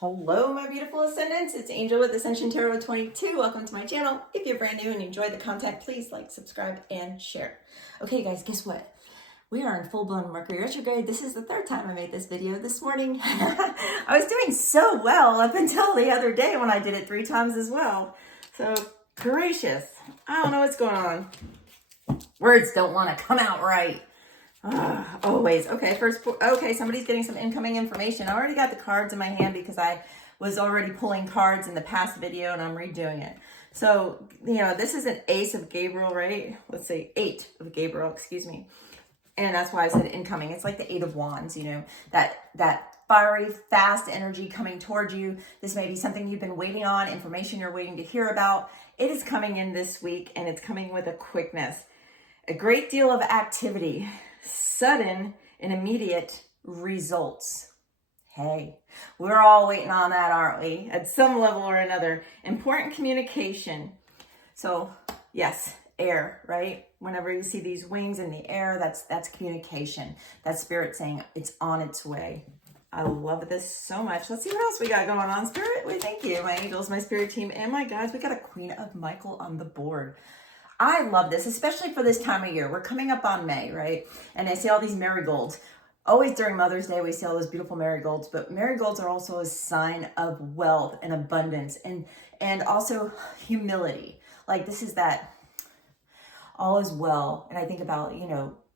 Hello, my beautiful Ascendants. It's Angel with Ascension Tarot 22. Welcome to my channel. If you're brand new and you enjoy the content, please like, subscribe, and share. Okay, guys, guess what? We are in full-blown Mercury retrograde. This is the third time I made this video this morning. I was doing so well up until the other day when I did it 3 times as well. So, gracious. I don't know what's going on. Words don't want to come out right. Always. Okay, somebody's getting some incoming information. I already got the cards in my hand because I was already pulling cards in the past video and I'm redoing it. So, this is an Ace of Gabriel, right? Let's say 8 of Gabriel, excuse me. And that's why I said incoming. It's like the 8 of Wands, that fiery, fast energy coming towards you. This may be something you've been waiting on, information you're waiting to hear about. It is coming in this week and it's coming with a quickness. A great deal of activity. Sudden and immediate results. Hey, we're all waiting on that, aren't we? At some level or another. Important communication. So, yes, air, right? Whenever you see these wings in the air, that's communication. That's spirit saying it's on its way. I love this so much. Let's see what else we got going on, Spirit. Well, thank you, my angels, my spirit team, and my guides. We got a Queen of Michael on the board. I love this, especially for this time of year. We're coming up on May, right? And I see all these marigolds. Always during Mother's Day, we see all those beautiful marigolds, but marigolds are also a sign of wealth and abundance and also humility. Like this is that all is well. And I think about,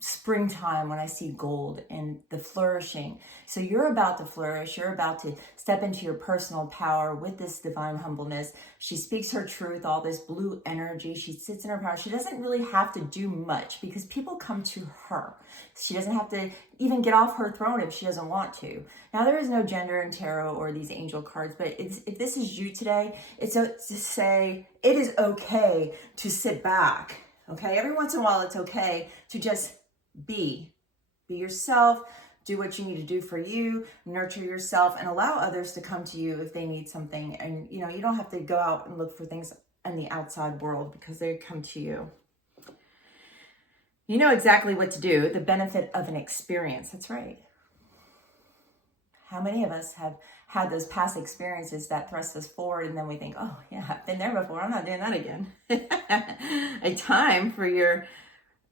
springtime when I see gold and the flourishing. So you're about to flourish. You're about to step into your personal power with this divine humbleness. She speaks her truth, all this blue energy. She sits in her power. She doesn't really have to do much because people come to her. She doesn't have to even get off her throne if she doesn't want to. Now, there is no gender in tarot or these angel cards, but if this is you today, it's to say it is okay to sit back. Okay, every once in a while, it's okay to just be yourself, do what you need to do for you, nurture yourself, and allow others to come to you if they need something. And, you don't have to go out and look for things in the outside world because they come to you. You know exactly what to do, the benefit of an experience. That's right. How many of us have had those past experiences that thrust us forward and then we think, oh yeah, I've been there before. I'm not doing that again. A time for your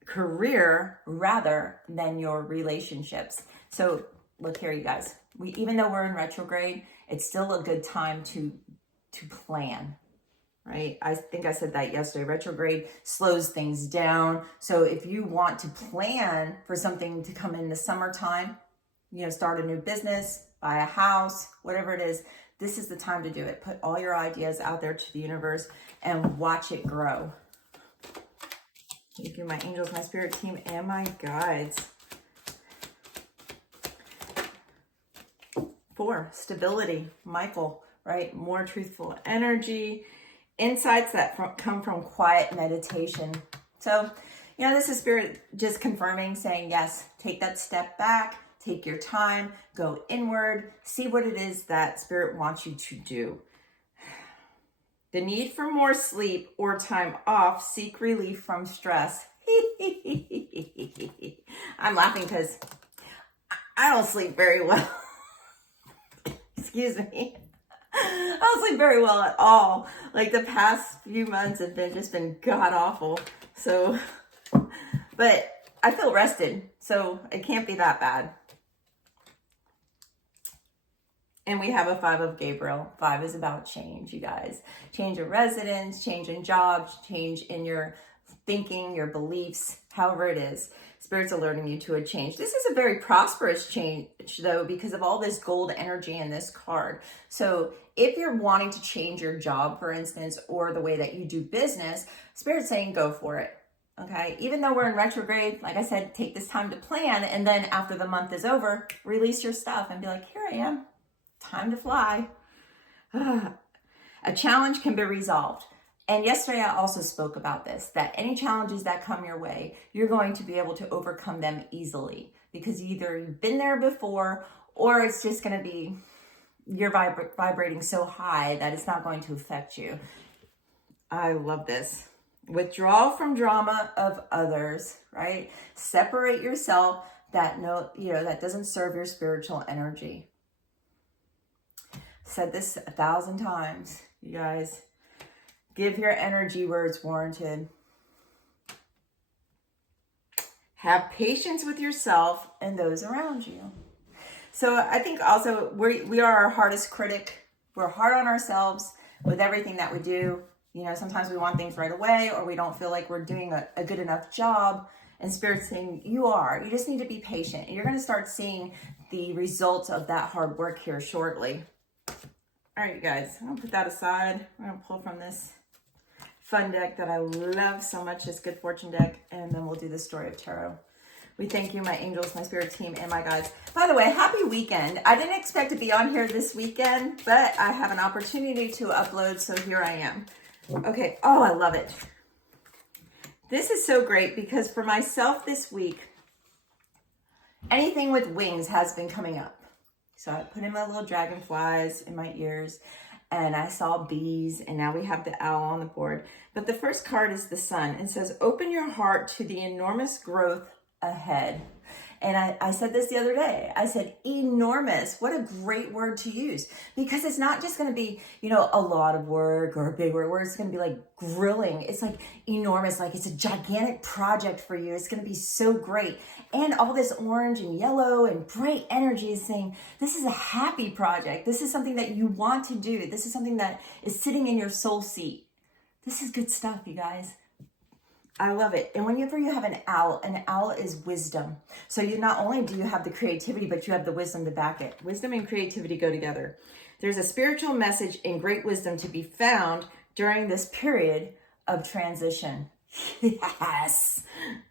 career rather than your relationships. So look here, you guys, even though we're in retrograde, it's still a good time to plan, right? I think I said that yesterday. Retrograde slows things down. So if you want to plan for something to come in the summertime, start a new business, buy a house, whatever it is, this is the time to do it. Put all your ideas out there to the universe and watch it grow. Thank you, my angels, my spirit team, and my guides. 4, stability, Michael, right? More truthful energy, insights that come from quiet meditation. So, this is spirit just confirming, saying, yes, take that step back, take your time, go inward, see what it is that spirit wants you to do. The need for more sleep or time off, seek relief from stress. I'm laughing because I don't sleep very well. Excuse me. I don't sleep very well at all. Like the past few months have just been god awful. So, but I feel rested, so it can't be that bad. And we have a 5 of Gabriel. 5 is about change, you guys. Change of residence, change in jobs, change in your thinking, your beliefs, however it is. Spirit's alerting you to a change. This is a very prosperous change, though, because of all this gold energy in this card. So if you're wanting to change your job, for instance, or the way that you do business, Spirit's saying go for it. Okay, even though we're in retrograde, like I said, take this time to plan. And then after the month is over, release your stuff and be like, here I am. Time to fly. A challenge can be resolved. And yesterday I also spoke about this, that any challenges that come your way, you're going to be able to overcome them easily because either you've been there before or it's just going to be, you're vibrating so high that it's not going to affect you. I love this. Withdraw from drama of others, right? Separate yourself that doesn't serve your spiritual energy. said this 1,000 times, you guys. Give your energy where it's warranted. Have patience with yourself and those around you. So I think also we are our hardest critic. We're hard on ourselves with everything that we do. You know, sometimes we want things right away, or we don't feel like we're doing a good enough job. And Spirit's saying, you just need to be patient. And you're going to start seeing the results of that hard work here shortly. All right, you guys, I'm going to put that aside. We're going to pull from this fun deck that I love so much, this Good Fortune deck, and then we'll do the story of tarot. We thank you, my angels, my spirit team, and my guides. By the way, happy weekend. I didn't expect to be on here this weekend, but I have an opportunity to upload, so here I am. Okay, oh, I love it. This is so great because for myself this week, anything with wings has been coming up. So I put in my little dragonflies in my ears, and I saw bees, and now we have the owl on the board. But the first card is the sun. It says, open your heart to the enormous growth ahead. And I said this the other day. I said, enormous. What a great word to use, because it's not just going to be, you know, a lot of work or a big word. It's going to be like grilling. It's like enormous, like it's a gigantic project for you. It's going to be so great. And all this orange and yellow and bright energy is saying, this is a happy project. This is something that you want to do. This is something that is sitting in your soul seat. This is good stuff, you guys. I love it. And whenever you have an owl is wisdom. So you not only do you have the creativity, but you have the wisdom to back it. Wisdom and creativity go together. There's a spiritual message and great wisdom to be found during this period of transition. Yes.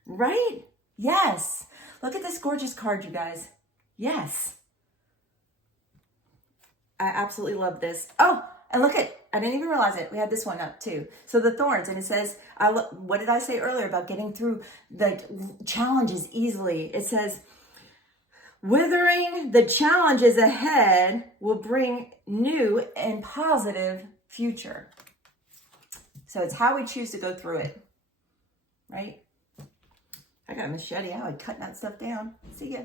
Right? Yes. Look at this gorgeous card, you guys. Yes. I absolutely love this. Oh, and look at, I didn't even realize it. We had this one up too. So the thorns, and it says, what did I say earlier about getting through the challenges easily? It says, withering the challenges ahead will bring new and positive future. So it's how we choose to go through it, right? I got a machete. I like cutting that stuff down. See ya.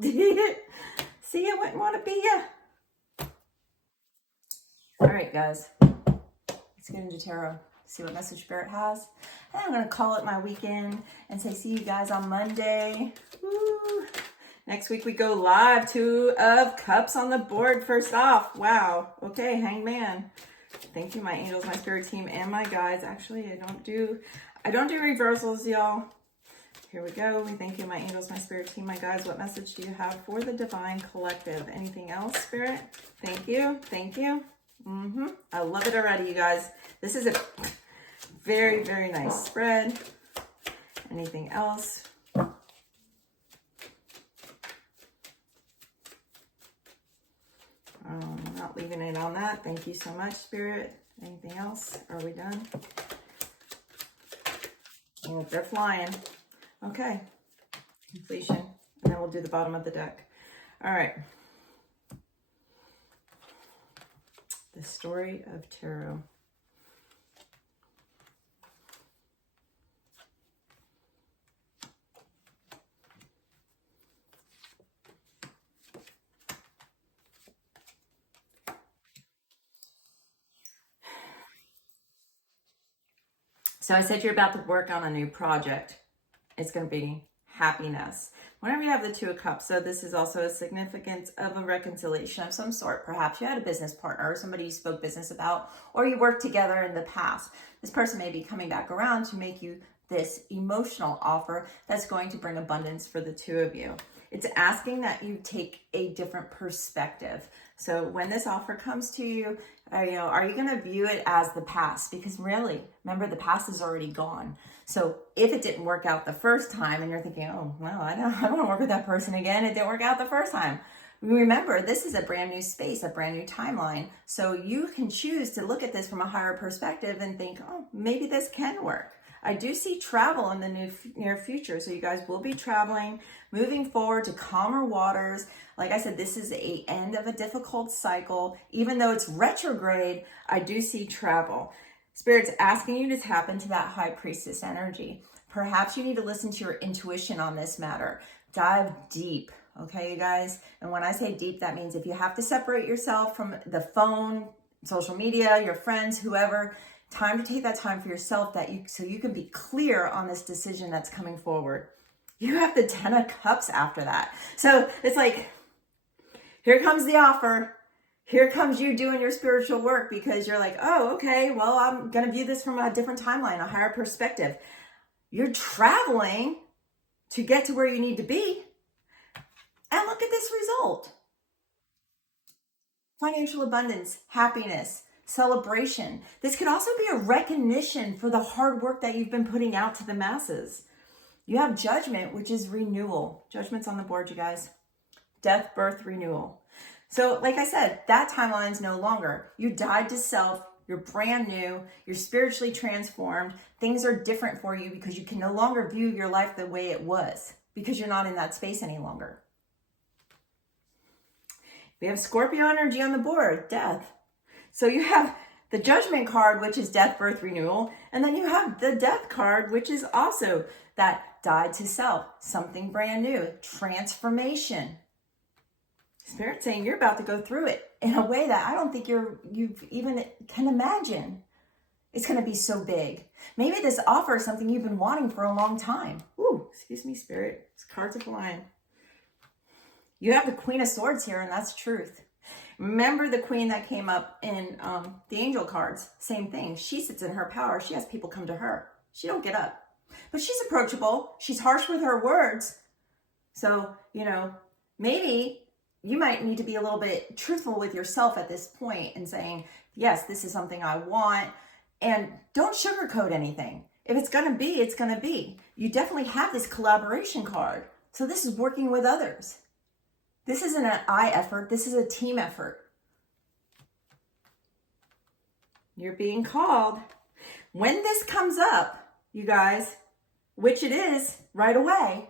See ya, wouldn't want to be ya. All right, guys. Let's get into tarot. See what message Spirit has. And I'm going to call it my weekend and say, see you guys on Monday. Woo. Next week we go live. 2 of Cups on the board first off. Wow. Okay, Hangman. Thank you, my angels, my spirit team, and my guides. Actually, I don't do reversals, y'all. Here we go. We thank you, my angels, my spirit team, my guides. What message do you have for the divine collective? Anything else, Spirit? Thank you. Thank you. I love it already, you guys. This is a very, very nice spread. Anything else? Not leaving it on that. Thank you so much, Spirit. Anything else? Are we done? Oh, they're flying. Okay. Completion. And then we'll do the bottom of the deck. All right. The story of tarot. So I said you're about to work on a new project. It's going to be happiness. Whenever you have the 2 of Cups, so this is also a significance of a reconciliation of some sort. Perhaps you had a business partner or somebody you spoke business about, or you worked together in the past. This person may be coming back around to make you this emotional offer that's going to bring abundance for the 2 of you. It's asking that you take a different perspective. So when this offer comes to you, are you going to view it as the past? Because really, remember, the past is already gone. So if it didn't work out the first time and you're thinking, oh, well, I don't want to work with that person again. It didn't work out the first time. Remember, this is a brand new space, a brand new timeline. So you can choose to look at this from a higher perspective and think, oh, maybe this can work. I do see travel in the near future. So you guys will be traveling, moving forward to calmer waters. Like I said, this is an end of a difficult cycle. Even though it's retrograde, I do see travel. Spirit's asking you to tap into that high priestess energy. Perhaps you need to listen to your intuition on this matter. Dive deep. okay, you guys? And when I say deep, that means if you have to separate yourself from the phone, social media, your friends, whoever, time to take that time for yourself so you can be clear on this decision that's coming forward. You have the 10 of Cups after that. So it's like, here comes the offer. Here comes you doing your spiritual work because you're like, oh, okay, well, I'm going to view this from a different timeline, a higher perspective. You're traveling to get to where you need to be. And look at this result. Financial abundance, happiness, celebration. This could also be a recognition for the hard work that you've been putting out to the masses. You have Judgment, which is renewal. Judgment's on the board, you guys. Death, birth, renewal. So like I said, that timeline's no longer. You died to self. You're brand new. You're spiritually transformed. Things are different for you because you can no longer view your life the way it was because you're not in that space any longer. We have Scorpio energy on the board, death. So you have the Judgment card, which is death, birth, renewal. And then you have the death card, which is also that died to self, something brand new, transformation. Spirit saying you're about to go through it in a way that I don't think you even can imagine. It's going to be so big. Maybe this offer is something you've been wanting for a long time. Ooh, excuse me, Spirit. These cards are flying. You have the Queen of Swords here, and that's truth. Remember the Queen that came up in the Angel cards? Same thing. She sits in her power. She has people come to her. She don't get up. But she's approachable. She's harsh with her words. So, maybe you might need to be a little bit truthful with yourself at this point and saying, yes, this is something I want. And don't sugarcoat anything. If it's going to be, it's going to be. You definitely have this collaboration card. So this is working with others. This isn't an I effort. This is a team effort. You're being called. When this comes up, you guys, which it is right away,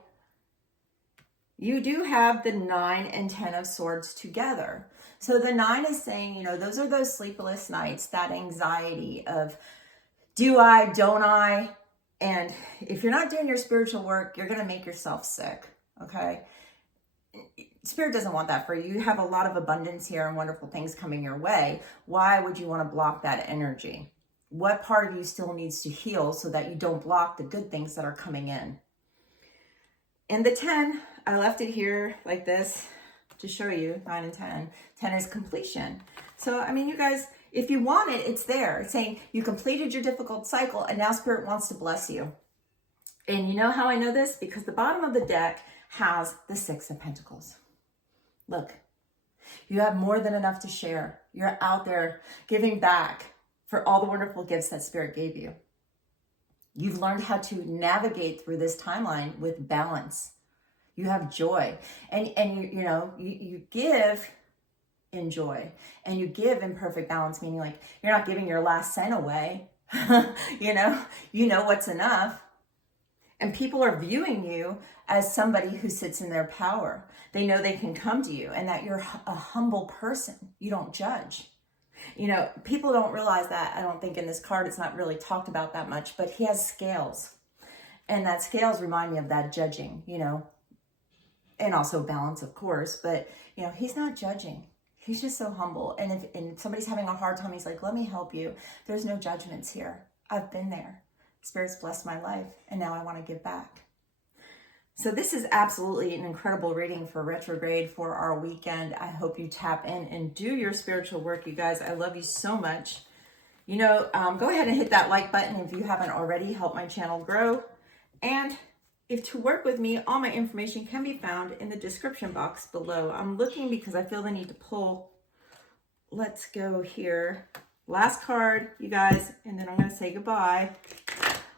you do have the 9 and 10 of Swords together. So the 9 is saying, those are those sleepless nights, that anxiety of do I, don't I? And if you're not doing your spiritual work, you're going to make yourself sick, okay? Spirit doesn't want that for you. You have a lot of abundance here and wonderful things coming your way. Why would you want to block that energy? What part of you still needs to heal so that you don't block the good things that are coming in? And the 10, I left it here like this to show you, 9 and 10. 10 is completion. So, you guys, if you want it, it's there. It's saying you completed your difficult cycle and now Spirit wants to bless you. And you know how I know this? Because the bottom of the deck has the 6 of Pentacles. Look, you have more than enough to share. You're out there giving back for all the wonderful gifts that Spirit gave you. You've learned how to navigate through this timeline with balance. You have joy. And you give in joy. And you give in perfect balance, meaning like you're not giving your last cent away. you know what's enough. And people are viewing you as somebody who sits in their power. They know they can come to you and that you're a humble person. You don't judge. People don't realize that. I don't think in this card, it's not really talked about that much, but he has scales. And that scales remind me of that judging, and also balance, of course. But, he's not judging. He's just so humble. And if somebody's having a hard time, he's like, let me help you. There's no judgments here. I've been there. Spirit's blessed my life, and now I want to give back. So this is absolutely an incredible reading for retrograde for our weekend. I hope you tap in and do your spiritual work, you guys. I love you so much. Go ahead and hit that like button if you haven't already. Help my channel grow. And if to work with me, all my information can be found in the description box below. I'm looking because I feel the need to pull. Let's go here. Last card, you guys, and then I'm going to say goodbye.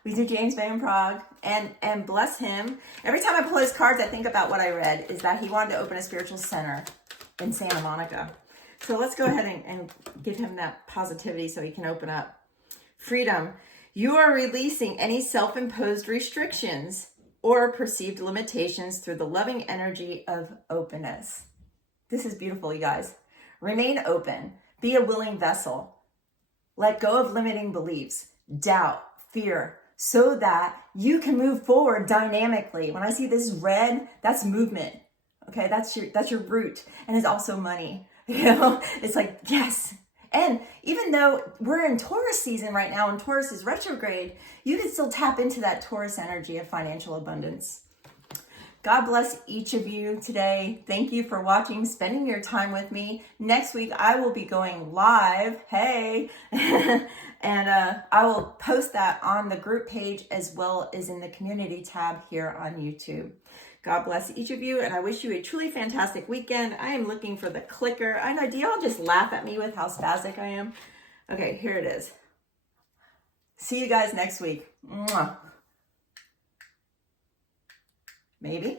We do James Van Prague, and bless him. Every time I pull his cards, I think about what I read, is that he wanted to open a spiritual center in Santa Monica. So let's go ahead and give him that positivity so he can open up. Freedom. You are releasing any self-imposed restrictions or perceived limitations through the loving energy of openness. This is beautiful, you guys. Remain open. Be a willing vessel. Let go of limiting beliefs, doubt, fear, so that you can move forward dynamically. When I see this red, that's movement. Okay, that's your root, and it's also money. You know, it's like, yes. And even though we're in Taurus season right now and Taurus is retrograde, you can still tap into that Taurus energy of financial abundance. God bless each of you today. Thank you for watching, spending your time with me. Next week, I will be going live. Hey. And I will post that on the group page as well as in the community tab here on YouTube. God bless each of you, and I wish you a truly fantastic weekend. I am looking for the clicker. I know, do y'all just laugh at me with how spastic I am? Okay, here it is. See you guys next week. Mwah. Maybe.